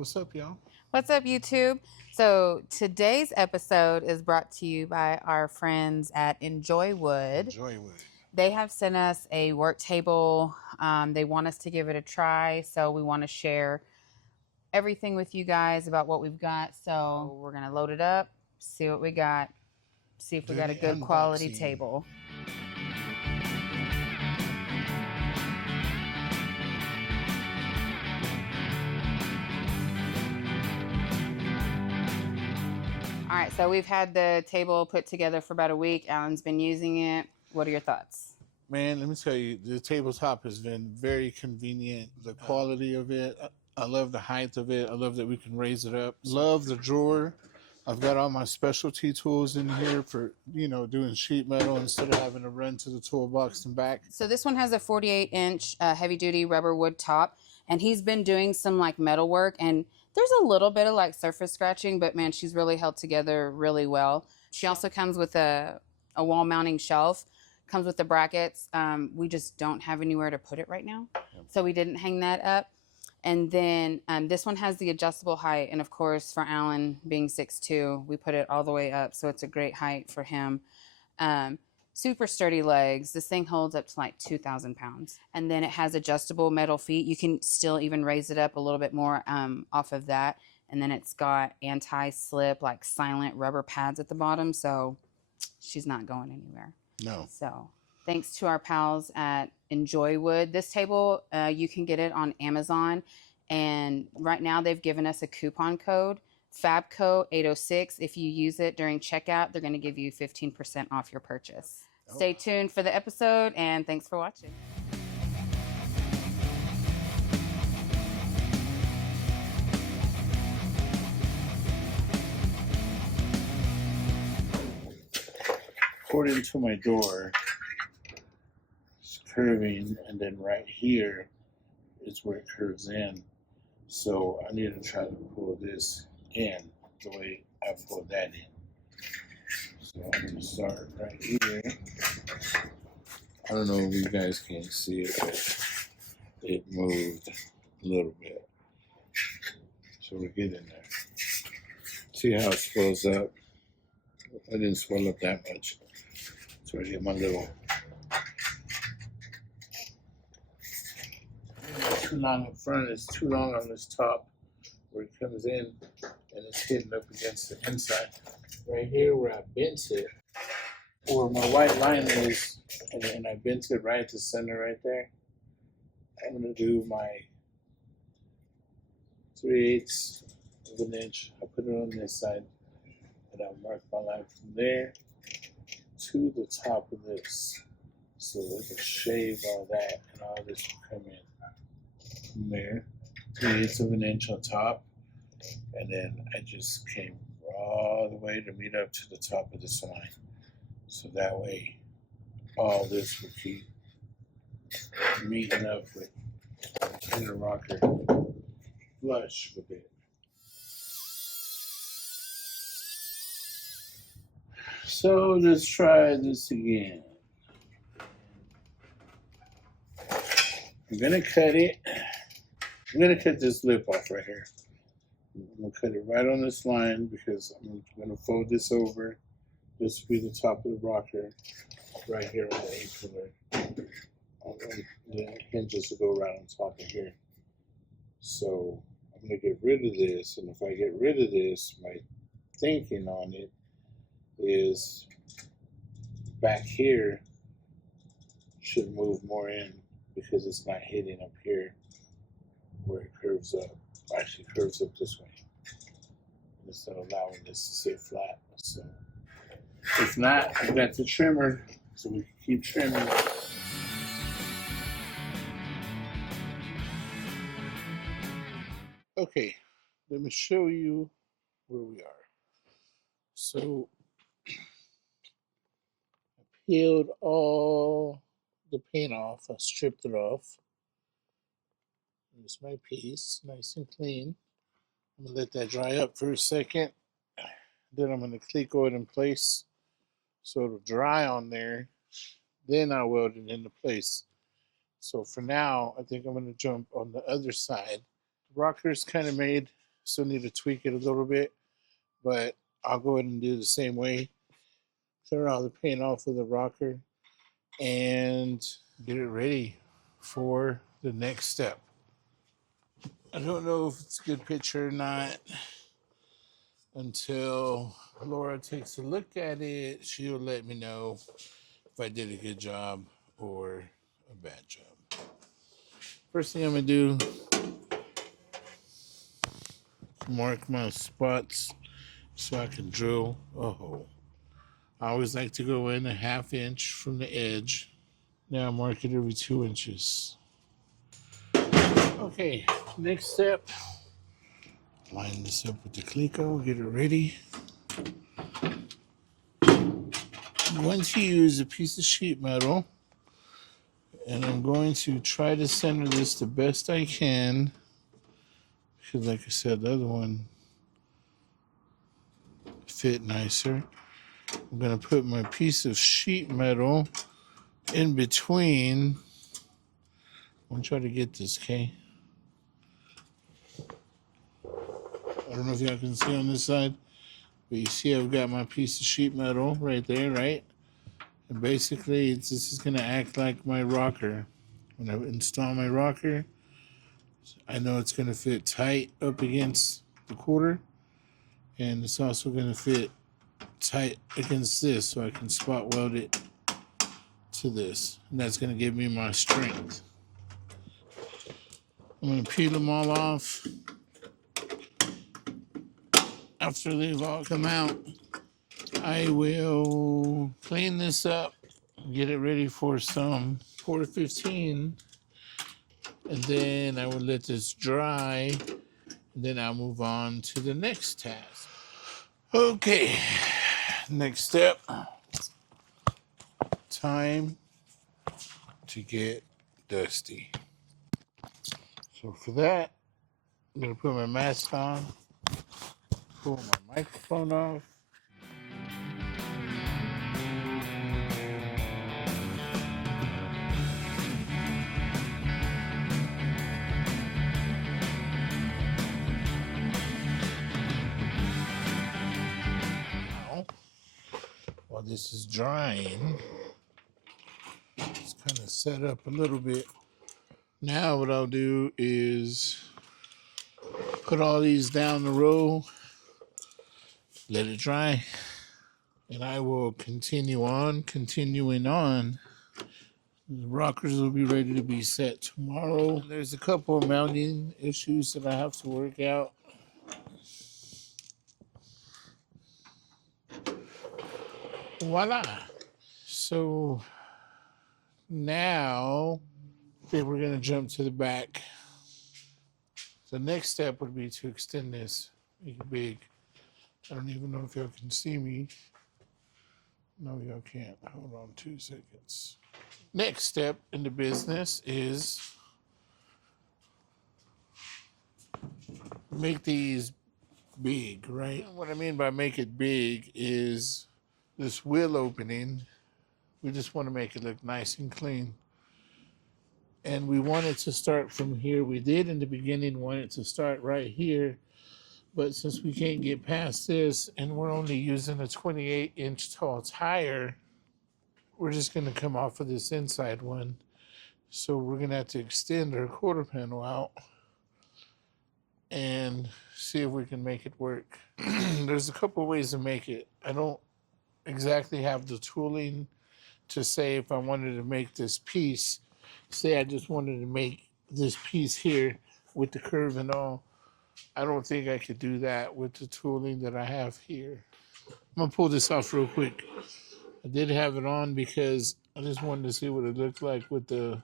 What's up, y'all? What's up, YouTube? So today's episode is brought to you by our friends at Enjoy Wood. Enjoy wood. They have sent us a work table. They want us to give it a try, so we want to share everything with you guys about what we've got. So we're gonna load it up, see what we got, see if we got a good quality table. All right, so we've had the table put together for about a week. Alan's been using it. What are your thoughts? Man, let me tell you, the tabletop has been very convenient. The quality of it, I love the height of it. I love that we can raise it up. Love the drawer. I've got all my specialty tools in here for, doing sheet metal instead of having to run to the toolbox and back. So this one has a 48-inch heavy-duty rubber wood top, and he's been doing some like metal work, and there's a little bit of like surface scratching, but man, she's really held together really well. She also comes with a wall mounting shelf, comes with the brackets. We just don't have anywhere to put it right now, so we didn't hang that up. And then this one has the adjustable height, and of course for Alan being 6'2", we put it all the way up, so it's a great height for him. Super sturdy legs. This thing holds up to like 2,000 pounds. And then it has adjustable metal feet. You can still even raise it up a little bit more off of that. And then it's got anti-slip, like silent rubber pads at the bottom. So she's not going anywhere. No. So thanks to our pals at Enjoy Wood. This table, you can get it on Amazon. And right now they've given us a coupon code. FABCO806. If you use it during checkout, they're going to give you 15% off your purchase. Stay tuned for the episode, and thanks for watching. According to my door, it's curving, and then right here is where it curves in. So I need to try to pull this in the way I pulled that in. So I'm going to start right here. I don't know if you guys can see it, but it moved a little bit. So we're getting there. See how it swells up? I didn't swell up that much. So I get my little too long up front, it's too long on this top where it comes in and it's hitting up against the inside. Right here where I bent it, where my white line is, and I bent it right to center right there. I'm gonna do my 3/8 of an inch. I put it on this side, and I'll mark my line from there to the top of this. So it'll shave all that, and all this will come in from there. 3/8 of an inch on top, and then I just came all the way to meet up to the top of this line. So that way, all this will keep meeting up with the rocker flush with it. So let's try this again. I'm gonna cut it. I'm gonna cut this lip off right here. I'm gonna cut it right on this line because I'm gonna fold this over. This will be the top of the rocker right here on the A-pillar. The hinges will go right on top of here. So I'm gonna get rid of this, and if I get rid of this, my thinking on it is back here should move more in because it's not hitting up here where it curves up. Actually curves up this way instead of allowing this to sit flat. So if not, I've got the trimmer so we can keep trimming. Okay, let me show you where we are. So I peeled all the paint off. I stripped it off. Here's my piece, nice and clean. I'm gonna let that dry up for a second. Then I'm gonna Cleco it in place so it'll dry on there. Then I'll weld it into place. So for now, I think I'm gonna jump on the other side. The rocker's kind of made Still need to tweak it a little bit, but I'll go ahead and do the same way. Clear all the paint off of the rocker and get it ready for the next step. I don't know if it's a good picture or not until Laura takes a look at it. She'll let me know if I did a good job or a bad job. First thing I'm gonna do, mark my spots so I can drill a hole. I always like to go in a 1/2 inch from the edge. Now mark it every 2 inches. Okay, next step, line this up with the Cleco, get it ready. I'm going to use a piece of sheet metal and I'm going to try to center this the best I can because, like I said, the other one fit nicer. I'm going to put my piece of sheet metal in between. I'm going to try to get this, okay? I don't know if y'all can see on this side, but you see I've got my piece of sheet metal right there, right? And basically, this is going to act like my rocker. When I install my rocker, I know it's going to fit tight up against the quarter, and it's also going to fit tight against this, so I can spot weld it to this, and that's going to give me my strength. I'm going to peel them all off. After they've all come out, I will clean this up, get it ready for some 415, and then I will let this dry, and then I'll move on to the next task. Okay, next step, time to get dusty. So for that, I'm gonna put my mask on, pull my microphone off. Now, while this is drying, it's kind of set up a little bit. Now what I'll do is put all these down the row, let it dry, and I will continuing on. The rockers will be ready to be set tomorrow. There's a couple of mounting issues that I have to work out. Voila. So now we're going to jump to the back. The next step would be to extend this, make it big. I don't even know if y'all can see me. No, y'all can't. Hold on 2 seconds. Next step in the business is make these big, right? What I mean by make it big is this wheel opening. We just want to make it look nice and clean. And we want it to start from here. We did in the beginning want it to start right here. But since we can't get past this and we're only using a 28-inch tall tire, we're just going to come off of this inside one. So we're going to have to extend our quarter panel out and see if we can make it work. There's a couple ways to make it. I don't exactly have the tooling to say if I wanted to make this piece. Say I just wanted to make this piece here with the curve and all. I don't think I could do that with the tooling that I have here. I'm gonna pull this off real quick. I did have it on because I just wanted to see what it looked like with the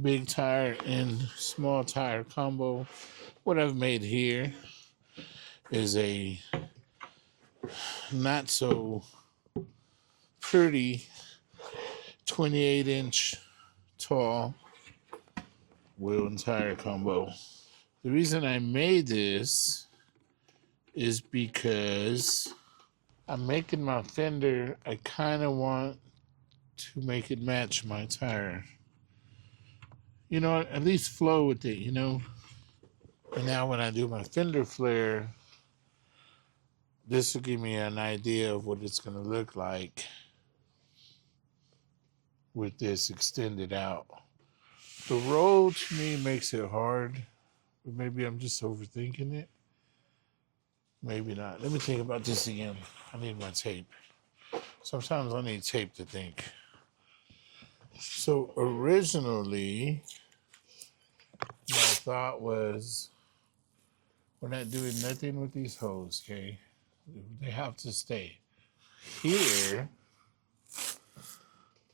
big tire and small tire combo. What I've made here is a not so pretty 28-inch tall wheel and tire combo. The reason I made this is because I'm making my fender. I kind of want to make it match my tire. You know, at least flow with it, you know. And now when I do my fender flare, this will give me an idea of what it's going to look like with this extended out. The roll to me makes it hard, but maybe I'm just overthinking it. Maybe not. Let me think about this again. I need my tape. Sometimes I need tape to think. So originally, my thought was, we're not doing nothing with these holes, okay? They have to stay. Here,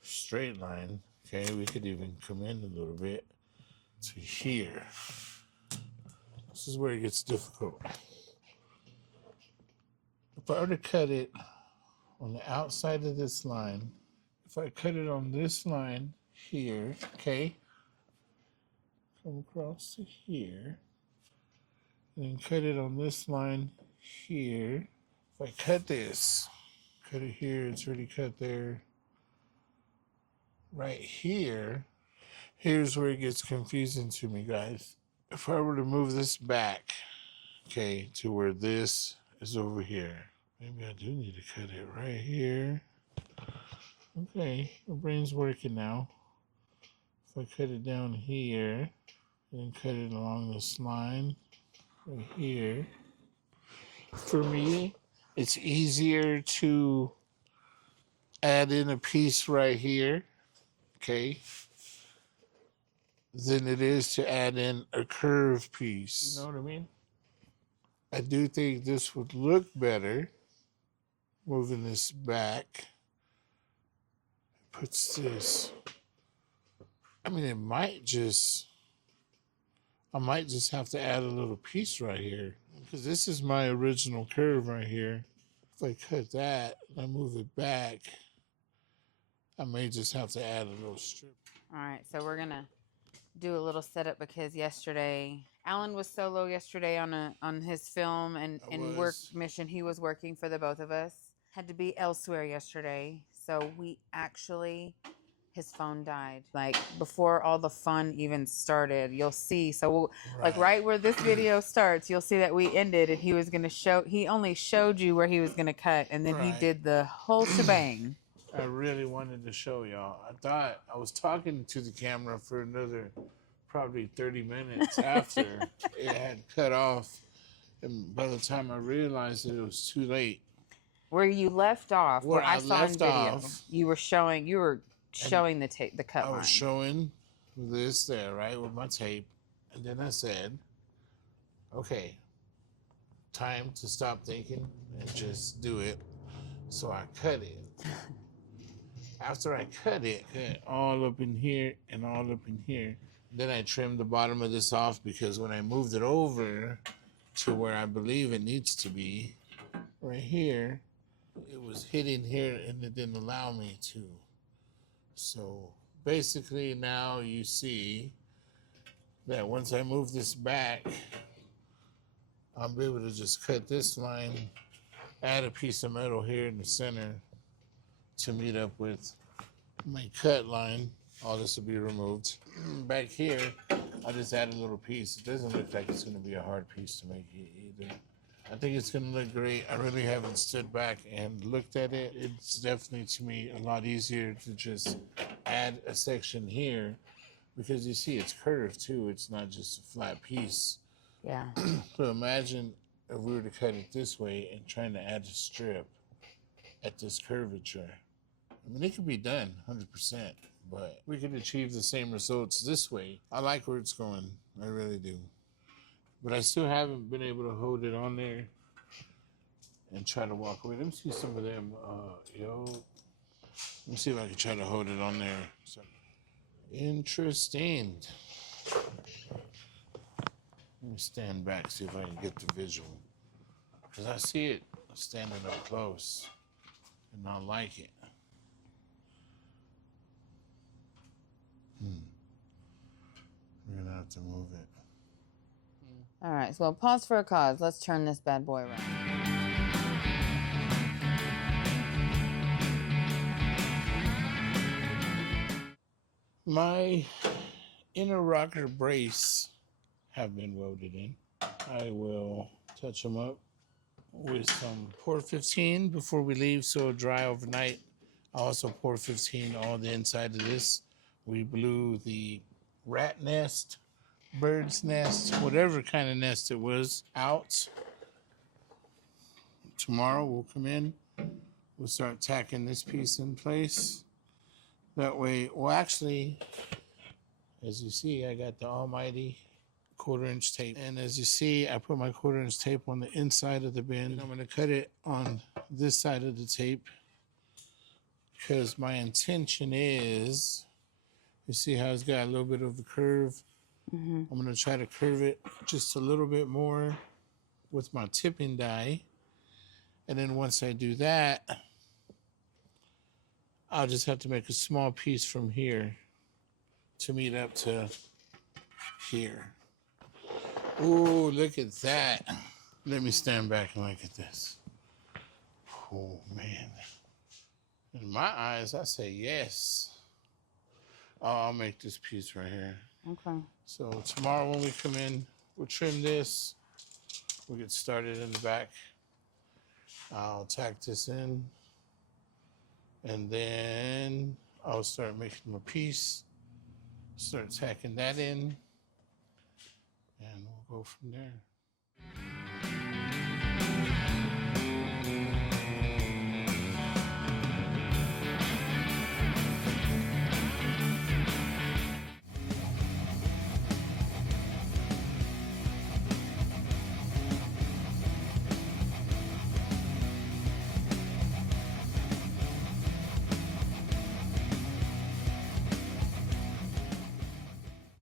straight line, okay? We could even come in a little bit to here. This is where it gets difficult. If I were to cut it on the outside of this line, if I cut it on this line here, okay? Come across to here, and then cut it on this line here. If I cut this, cut it here, it's already cut there. Right here, here's where it gets confusing to me, guys. If I were to move this back, okay, to where this is over here, maybe I do need to cut it right here. Okay, my brain's working now. If I cut it down here, and then cut it along this line right here. For me, it's easier to add in a piece right here, okay, than it is to add in a curved piece. You know what I mean? I do think this would look better moving this back. Puts this, I mean, I might just have to add a little piece right here, because this is my original curve right here. If I cut that and I move it back, I may just have to add a little strip. All right, so we're gonna do a little setup because yesterday Alan was solo yesterday on his film and work mission. He was working for the both of us. Had to be elsewhere yesterday, so we actually, his phone died like before all the fun even started. You'll see. So we'll, like right where this video starts, you'll see that we ended and he was gonna show. He only showed you where he was gonna cut, and then he did the whole shebang. I really wanted to show y'all. I thought I was talking to the camera for another probably 30 minutes after it had cut off. And by the time I realized that it was too late. Where you left off, where I saw in video, you were showing the tape, the cut line. I was showing this there, right, with my tape. And then I said, okay, time to stop thinking and just do it. So I cut it. After I cut it all up in here and all up in here, then I trimmed the bottom of this off, because when I moved it over to where I believe it needs to be, right here, it was hitting here and it didn't allow me to. So basically now you see that once I move this back, I'll be able to just cut this line, add a piece of metal here in the center to meet up with my cut line. All this will be removed. Back here, I just add a little piece. It doesn't look like it's gonna be a hard piece to make either. I think it's gonna look great. I really haven't stood back and looked at it. It's definitely, to me, a lot easier to just add a section here, because you see it's curved too. It's not just a flat piece. Yeah. So imagine if we were to cut it this way and trying to add a strip at this curvature. I mean, it could be done 100%, but we could achieve the same results this way. I like where it's going. I really do. But I still haven't been able to hold it on there and try to walk away. Let me see some of them. Let me see if I can try to hold it on there. So, interesting. Let me stand back, see if I can get the visual. Because I see it standing up close, and I like it. We're gonna have to move it. All right, so pause for a cause. Let's turn this bad boy around. My inner rocker brace have been welded in. I will touch them up with some pour 15 before we leave so it'll dry overnight. I also pour 15 on the inside of this. We blew the rat nest, bird's nest, whatever kind of nest it was out. Tomorrow we'll come in, we'll start tacking this piece in place. That way, well, actually, as you see, I got the almighty 1/4 inch tape. And as you see, I put my 1/4 inch tape on the inside of the bend. And I'm going to cut it on this side of the tape because my intention is, you see how it's got a little bit of a curve? I'm going to try to curve it just a little bit more with my tipping die. And then once I do that, I'll just have to make a small piece from here to meet up to here. Ooh, look at that. Let me stand back and look at this. Oh, man. In my eyes, I say yes. Oh, I'll make this piece right here. Okay. So tomorrow when we come in, we'll trim this. We'll get started in the back. I'll tack this in. And then I'll start making my piece. Start tacking that in. And we'll go from there.